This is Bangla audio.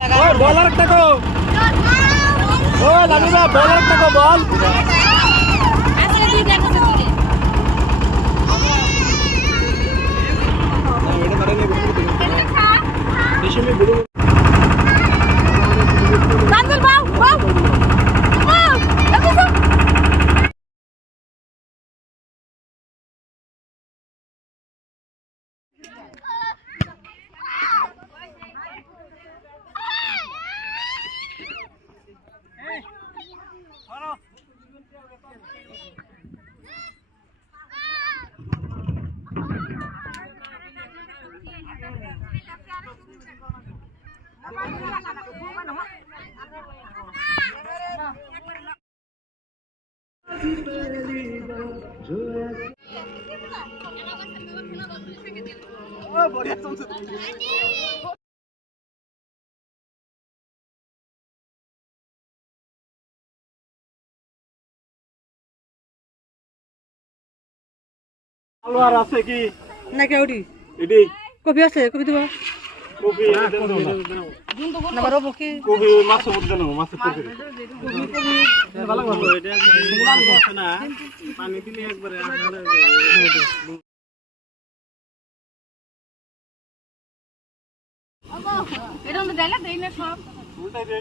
বল আর একটা গো। ও লালুদা বল আর একটা গো বল। আজকে দুই দেখা দিলে এটা মারে নে বুড়ো দেশে মে বুড়ো তানভীর বাউ বাউ বাউ দেখো বড়িয়া চলছে। আলু আর আছে কি না কেউডি এডি কপি আছে কপি দিব কপি না বারো পকি কপি মাছ উপর দেন মাছ তরকারি ভালো ভালো এটা সুলাম আছে না পানি দিলে একবারে এটা আমরা ডাইলা দেই না সব উল্টাই দে